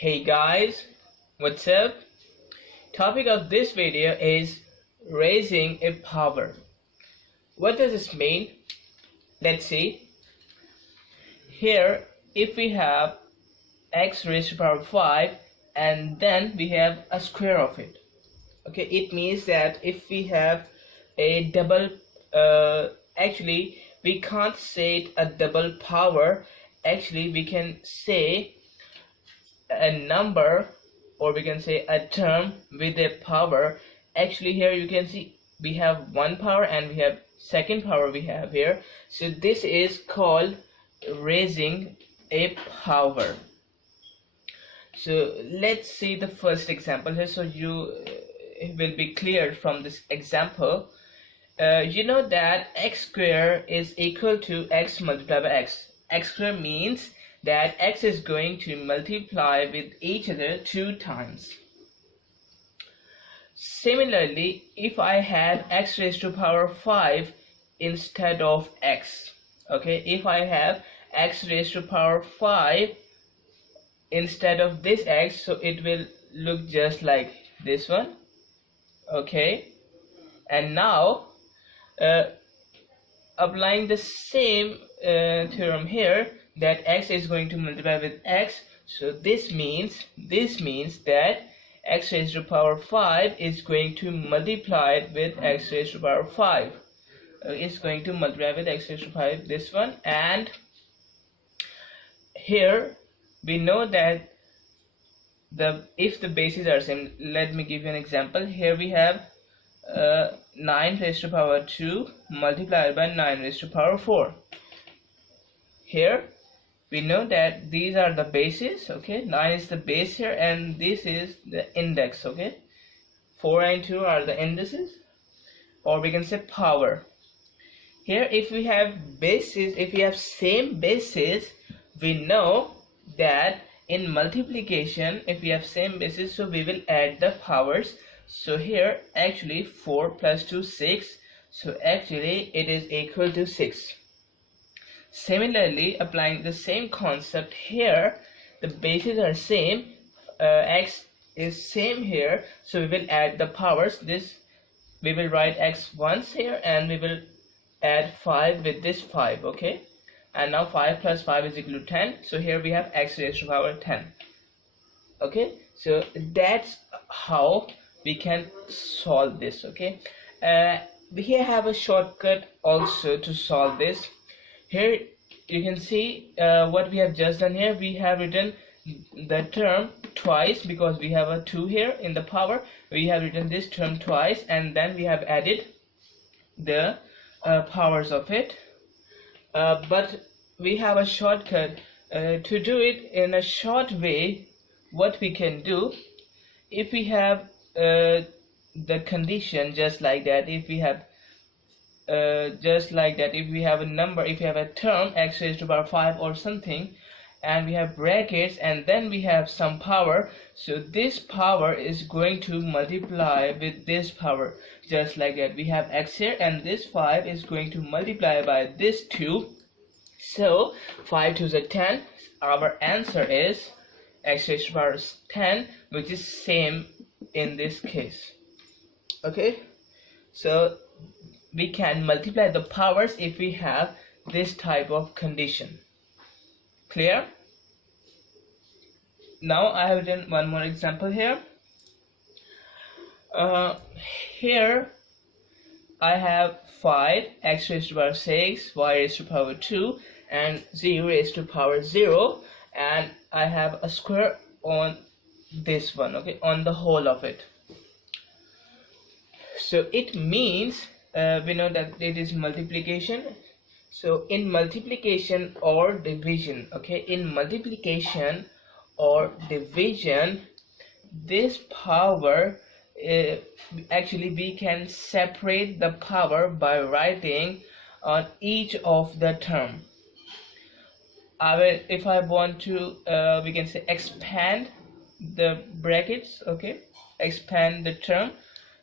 Hey guys, what's up? Topic of this video is raising a power. What does this mean? Let's see. Here, if we have x raised to power 5 and then we have a square of it. Okay, it means that if we have a double, actually we can't say it a double power. Actually, we can say a number, or we can say a term with a power. Actually, here you can see we have one power and we have second power we have here. So this is called raising a power. So let's see the first example here, so you will be clear from this example. You know that x square is equal to x multiplied by x. X square means that x is going to multiply with each other 2 times. Similarly, if I had x raised to power 5 instead of x, okay, if I have x raised to power 5 instead of this x, so it will look just like this one, okay. And now applying the same theorem here, that x is going to multiply with x, so this means that x raised to power 5 is going to multiply with x raised to power 5. It's going to multiply with x raised to 5, this one. And here we know that if the bases are same, let me give you an example. Here we have 9 raised to power 2 multiplied by 9 raised to power 4. Here we know that these are the bases, okay. 9 is the base here and this is the index, okay. 4 and 2 are the indices, or we can say power. Here if we have bases, if we have same bases, we know that in multiplication, if we have same bases, so we will add the powers. So here actually 4 plus 2 6, so actually it is equal to 6. Similarly, applying the same concept here, the bases are same, x is same here, so we will add the powers. This we will write x once here and we will add 5 with this 5, okay. And now 5 plus 5 is equal to 10, so here we have x raised to power 10, okay. So that's how we can solve this, okay. We here have a shortcut also to solve this. Here you can see what we have just done here. We have written the term twice because we have a 2 here in the power. We have written this term twice and then we have added the powers of it. But we have a shortcut to do it in a short way. What we can do, if we have the condition just like that, if we have if we have a number, if we have a term x raised to power 5 or something, and we have brackets and then we have some power, so this power is going to multiply with this power just like that. We have x here and this 5 is going to multiply by this 2, so 5 2s are 10. Our answer is x raised to power 10, which is same in this case, okay. So we can multiply the powers if we have this type of condition. Clear? Now I have done one more example here. Here I have 5 x raised to power 6, y raised to power 2 and z raised to power 0, and I have a square on this one, okay, on the whole of it. So it means we know that it is multiplication. So in multiplication or division, okay, in multiplication or division, this power actually we can separate the power by writing on each of the term. If I want to we can say expand the brackets, okay, expand the term.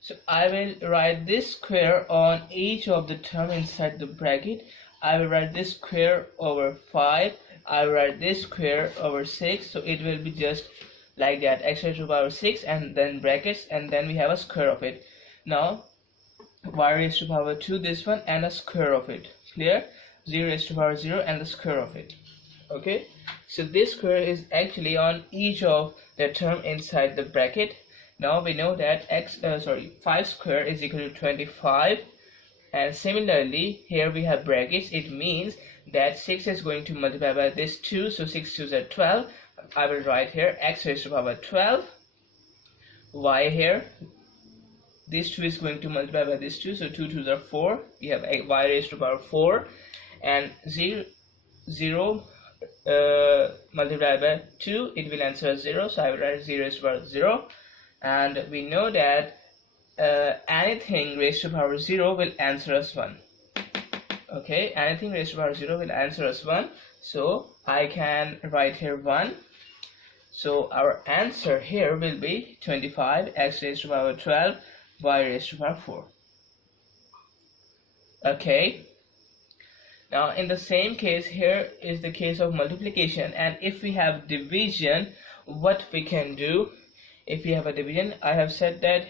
So I will write this square on each of the term inside the bracket. I will write this square over 5. I will write this square over 6. So it will be just like that, x raised to the power 6 and then brackets, and then we have a square of it. Now y raised to the power 2, this one, and a square of it. Clear? 0 raised to the power 0 and the square of it. Okay, so this square is actually on each of the term inside the bracket. Now we know that 5 square is equal to 25, and similarly here we have brackets. It means that 6 is going to multiply by this 2, so 6 2s are 12. I will write here x raised to the power 12. Y here, this 2 is going to multiply by this 2, so 2 2s are 4. We have y raised to the power 4, and 0 multiplied by 2, it will answer us 0, so I will write 0 raised to the power 0. And we know that anything raised to the power 0 will answer us 1. Okay, anything raised to the power 0 will answer us 1, so I can write here 1. So our answer here will be 25, x raised to the power 12, y raised to the power 4. Okay, now in the same case, here is the case of multiplication, and if we have division, what we can do? If we have a division, I have said that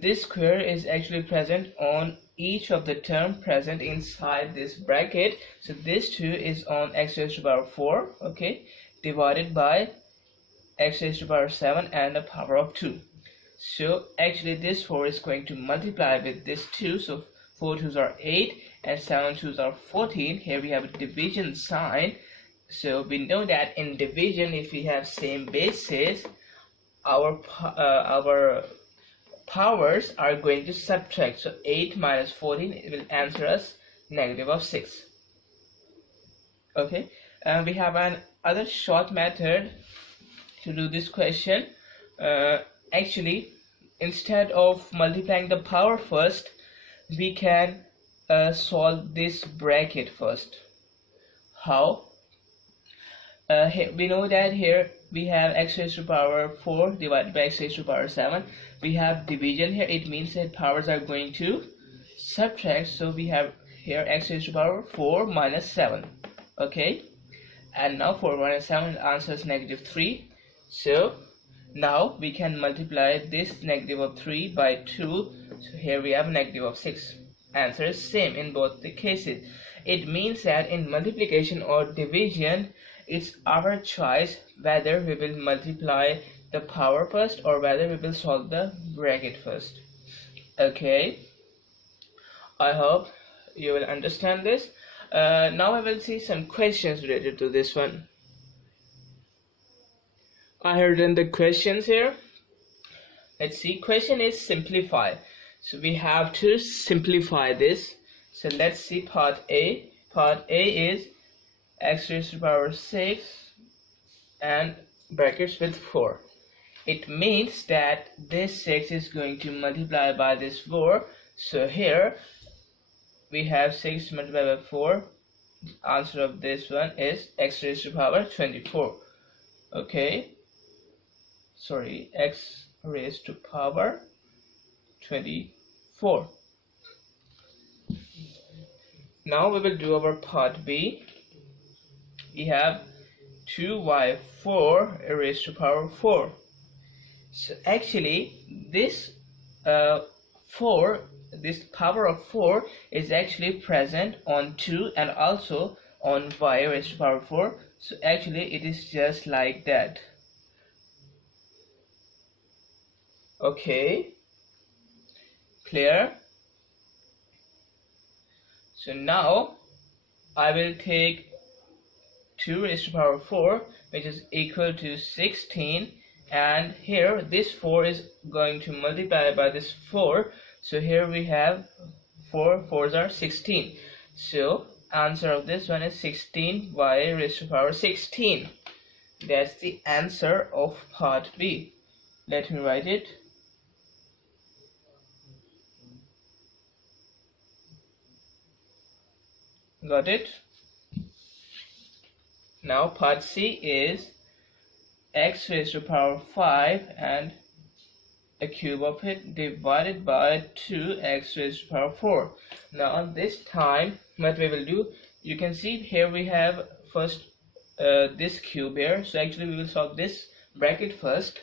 this square is actually present on each of the term present inside this bracket. So this 2 is on x raised to the power 4, okay, divided by x raised to the power 7 and the power of 2. So actually this 4 is going to multiply with this 2, so 4 2s are 8 and 7 2s are 14. Here we have a division sign. So we know that in division, if we have same bases, our powers are going to subtract. So 8 minus 14, it will answer us negative of 6. Okay, we have an other short method to do this question. Actually, instead of multiplying the power first, we can solve this bracket first. How? We know that here we have x raised to the power 4 divided by x raised to the power 7. We have division here. It means that powers are going to subtract. So we have here x raised to the power 4 minus 7. Okay, and now 4 minus 7 answers negative 3. So now we can multiply this negative of 3 by 2. So here we have negative of 6. Answer is same in both the cases. It means that in multiplication or division, it's our choice whether we will multiply the power first or whether we will solve the bracket first. Okay, I hope you will understand this. Now I will see some questions related to this one. I have written the questions here. Let's see. Question is simplify. So we have to simplify this. So let's see part A. Part A is x raised to the power 6 and brackets with 4. It means that this 6 is going to multiply by this 4. So here we have 6 multiplied by 4. The answer of this one is x raised to the power 24. Okay, sorry, x raised to power 24. Now we will do our part B. We have 2y4 raised to power 4. So actually this 4, this power of 4 is actually present on 2 and also on y raised to power 4. So actually it is just like that. Okay, clear? So now I will take 2 raised to the power 4, which is equal to 16, and here this 4 is going to multiply by this 4. So here we have 4 4s are 16. So answer of this one is 16y raised to the power 16. That's the answer of part B. Let me write it. Got it? Now part C is x raised to the power 5 and a cube of it divided by 2x raised to the power 4. Now this time what we will do, you can see here we have first this cube here. So actually we will solve this bracket first.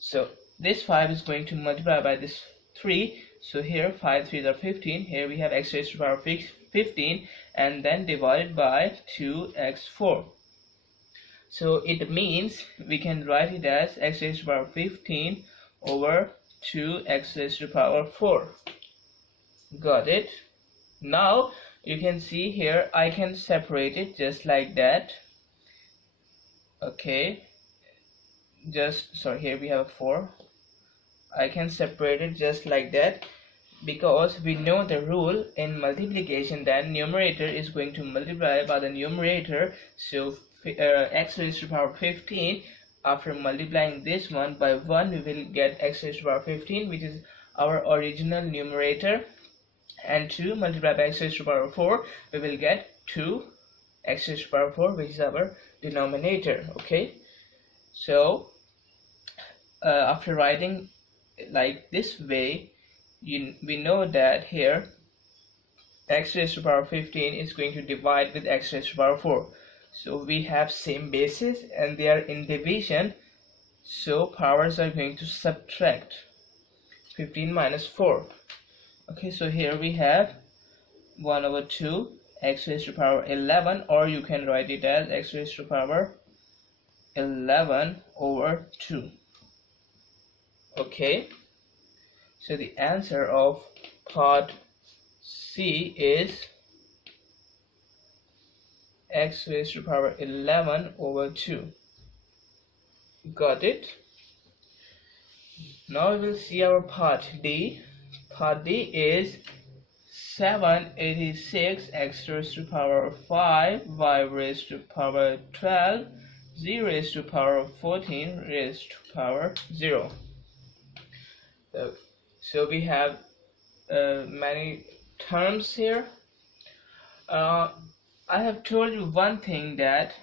So this 5 is going to multiply by this 3. So here 5 3s are 15. Here we have x raised to the power 15, and then divided by 2x4. So it means we can write it as x raised to the power 15 over 2x raised to the power 4. Got it? Now you can see here I can separate it just like that. Okay, here we have a 4. I can separate it just like that, because we know the rule in multiplication that numerator is going to multiply by the numerator. So x raised to the power 15, after multiplying this one by 1, we will get x raised to the power 15, which is our original numerator, and 2 multiplied by x raised to the power 4, we will get 2 x raised to the power 4, which is our denominator. Okay, so after writing like this way, we know that here x raised to the power 15 is going to divide with x raised to the power 4. So we have same basis and they are in division, so powers are going to subtract. 15 minus 4. Okay, so here we have 1 over 2 x raised to the power 11, or you can write it as x raised to the power 11 over 2. Okay, so the answer of part C is x raised to the power 11 over 2. Got it? Now we will see our part D. Part D is 786 x raised to the power 5 y raised to the power 12 z raised to the power 14 raised to the power 0. So we have many terms here. I have told you one thing, that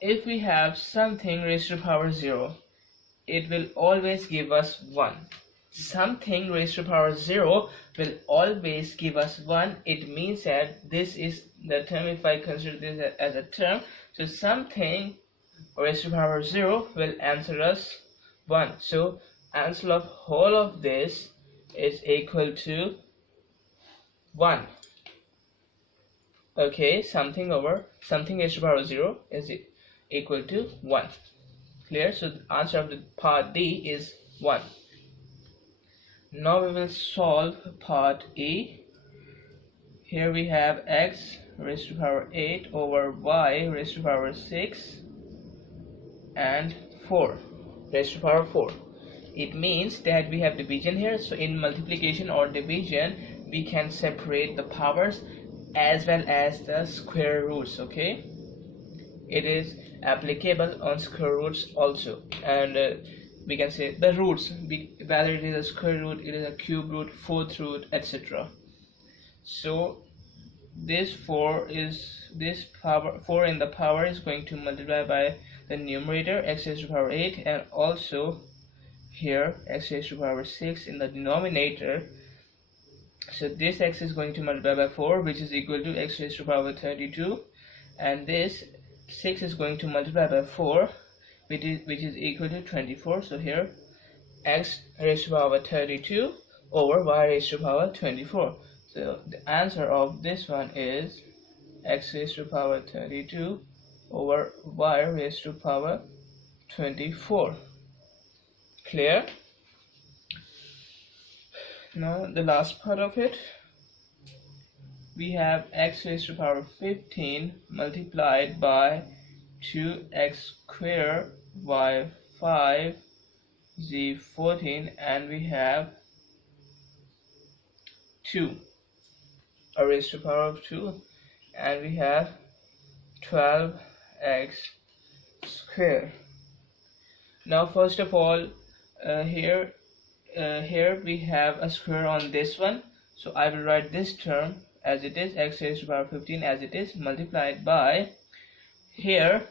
if we have something raised to the power 0, it will always give us 1. Something raised to the power 0 will always give us 1. It means that this is the term, if I consider this as a term, so something raised to the power 0 will answer us 1. So answer of whole of this is equal to 1. Okay, something over something raised to the power 0 is equal to 1. Clear? So the answer of the part D is 1. Now we will solve part E. Here we have x raised to the power 8 over y raised to the power 6 and 4 raised to the power 4. It means that we have division here, so in multiplication or division we can separate the powers as well as the square roots. Okay, it is applicable on square roots also, and we can say the roots, whether it is a square root, it is a cube root, fourth root, etc. So this 4 in the power is going to multiply by the numerator x raised to the power 8, and also here x raised to the power 6 in the denominator. So this x is going to multiply by 4, which is equal to x raised to the power 32, and this 6 is going to multiply by 4, which is equal to 24. So here x raised to the power 32 over y raised to the power 24. So the answer of this one is x raised to the power 32 over y raised to the power 24. Clear? Now the last part of it, we have x raised to the power 15 multiplied by 2x squared y 5 z 14, and we have 2 raised to the power of 2, and we have 12x squared. Now first of all, here we have a square on this one, so I will write this term as it is, x raised to the power 15 as it is, multiplied by, here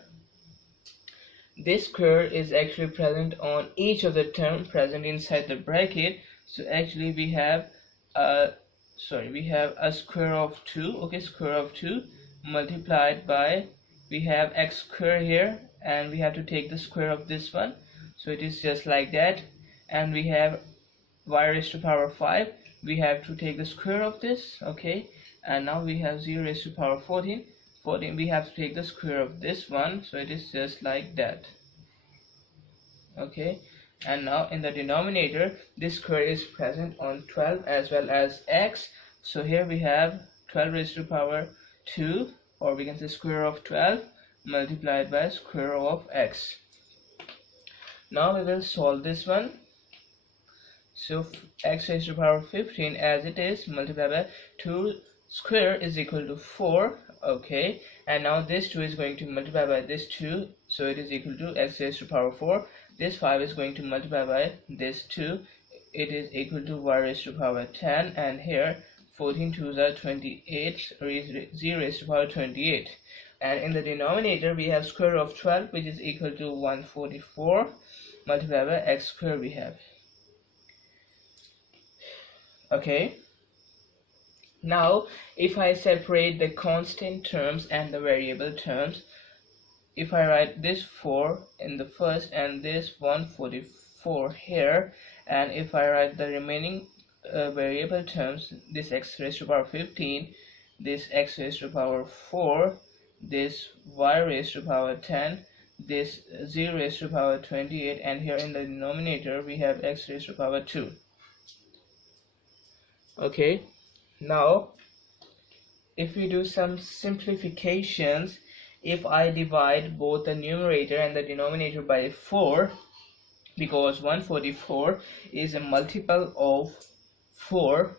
this square is actually present on each of the term present inside the bracket. So actually we have a square of 2, okay, square of 2 multiplied by, we have x square here and we have to take the square of this one, so it is just like that. And we have y raised to power 5, we have to take the square of this. Okay, and now we have 0 raised to power 14, we have to take the square of this one, so it is just like that. Okay, and now in the denominator this square is present on 12 as well as x, so here we have 12 raised to power 2, or we can say square of 12 multiplied by square of x. Now we will solve this one. So x raised to power 15 as it is multiplied by 2 square is equal to 4. Okay, and now this 2 is going to multiply by this 2, so it is equal to x raised to power 4. This 5 is going to multiply by this 2, it is equal to y raised to power 10, and here 14 2s are 28, or 0 raised to power 28. And in the denominator we have square of 12, which is equal to 144 multiplied by x square we have. Okay, now if I separate the constant terms and the variable terms, if I write this 4 in the first and this 144 here, and if I write the remaining variable terms, this x raised to power 15, this x raised to power 4, this y raised to power 10, this 0 raised to power 28, and here in the denominator we have x raised to power 2. Okay, now if we do some simplifications, if I divide both the numerator and the denominator by 4, because 144 is a multiple of 4,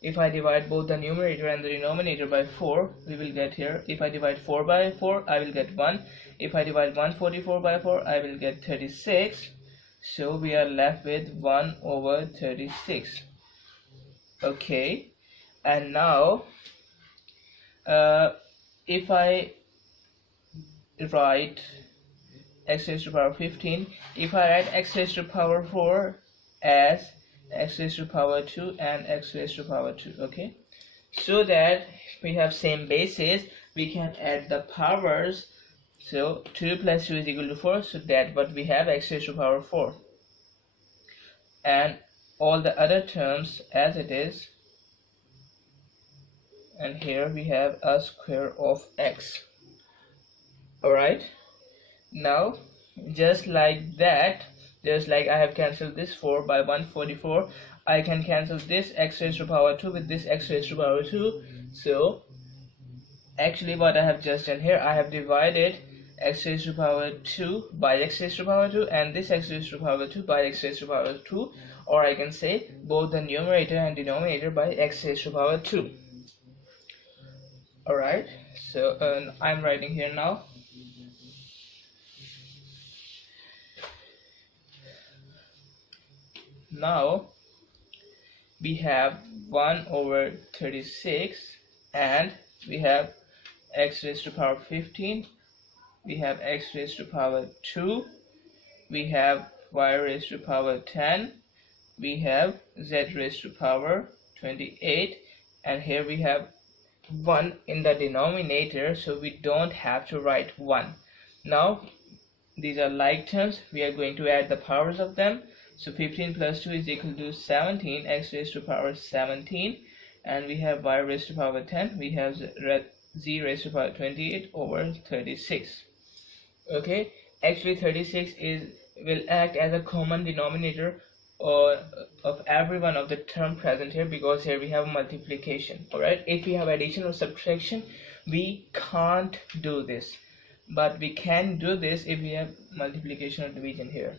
if I divide both the numerator and the denominator by 4, we will get here, if I divide 4 by 4, I will get 1. If I divide 144 by 4, I will get 36. So we are left with 1 over 36. Okay, and now if I write x raised to power 15, if I write x raised to power 4 as x raised to power 2 and x raised to power 2, okay, so that we have same basis, we can add the powers. So 2 plus 2 is equal to 4, so that what we have x raised to power 4, and all the other terms as it is, and here we have a square of x. Alright, now just like that, just like I have cancelled this 4 by 144, I can cancel this x raised to power 2 with this x raised to power 2. So actually what I have just done here, I have divided x raised to power 2 by x raised to power 2 and this x raised to power 2 by x raised to power 2, or I can say both the numerator and denominator by x raised to power 2. Alright, so I'm writing here now. Now we have 1 over 36, and we have x raised to power 15, we have x raised to power 2, we have y raised to power 10, we have z raised to power 28, and here we have 1 in the denominator, so we don't have to write 1. Now these are like terms, we are going to add the powers of them. So 15 plus 2 is equal to 17, x raised to power 17, and we have y raised to power 10, we have z raised to power 28 over 36. Okay, actually 36 will act as a common denominator of every one of the term present here, because here we have multiplication. Alright, if we have addition or subtraction, we can't do this, but we can do this if we have multiplication or division here.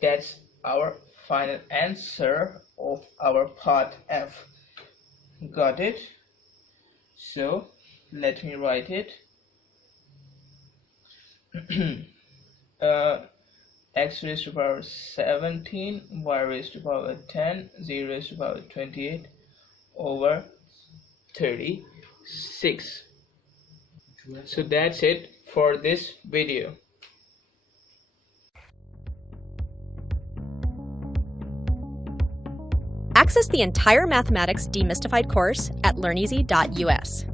That's our final answer of our part F. Got it? So let me write it. X raised to power 17, y raised to power 10, z raised to power 28 over 36. So that's it for this video. Access the entire Mathematics Demystified course at learneasy.us.